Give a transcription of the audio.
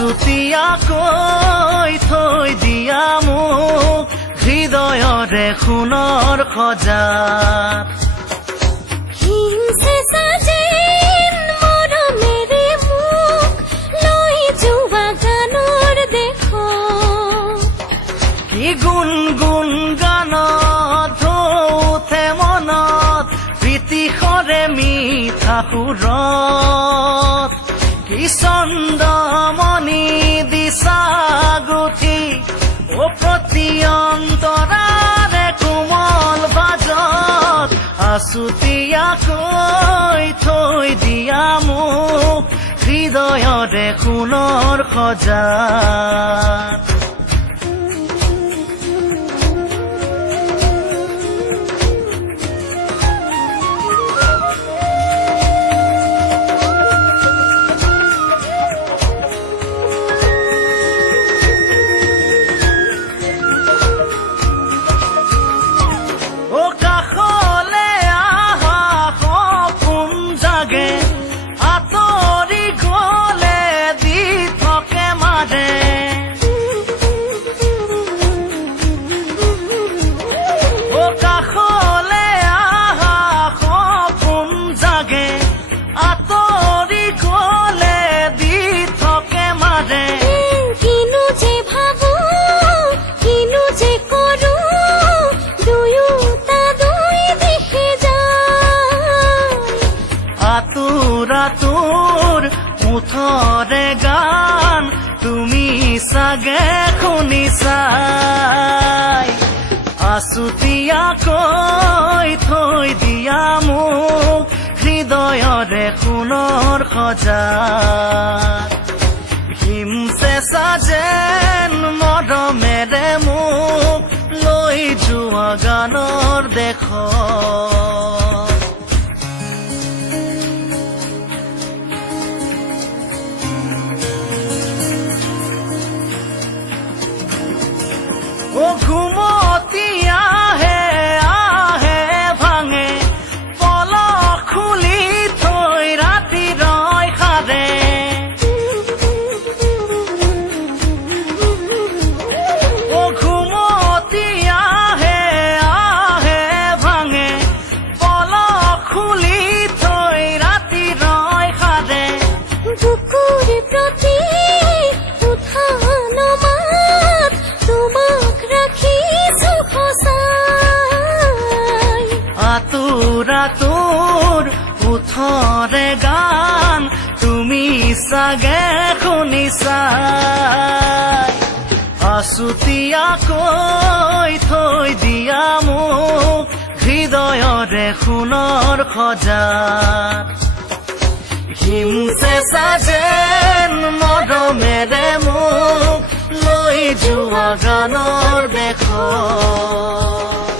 আছুতীয়াকৈ থৈ দিয়া মোক হৃদয়ৰে সোণৰ সজাত কি গুণ গুণ গানত ধৌথে মনত প্ৰীতিশৰে মিঠা সুৰত কি চন্দমণি দিছা গুঠি ও প্ৰতি অন্তৰাৰে কোমল বাজত আছুতীয়াকৈ থৈ দিয়া মোক হৃদয়ৰে সোণৰ সজাত তোৰ মুঠৰে গান তুমি চাগে শুনিছাই আছুতীয়াকৈ থৈ দিয়া মোক হৃদয়ৰে সোণৰ সজাত হিমচেঁচা যেন মৰমেৰে মোক লৈ যোৱা গানৰ দেশত ও ঘুমতি আহে আহে ভাঙে পলক খুলি থৈ ৰাতি ৰয় সাৰে ও ঘুমতি আহে আহে ভাঙে পলক খুলি থৈ ৰাতি ৰয় সাৰে বুকুৰ প্ৰতি তোৰ ওঠৰে গান তুমি চাগে শুনিছাই আছুতীয়াকৈ থৈ দিয়া মোক হৃদয়ৰে সোণৰ সজাত হিমচেঁচা যেন মৰমেৰে মোক লৈ যোৱা গানৰ দেশত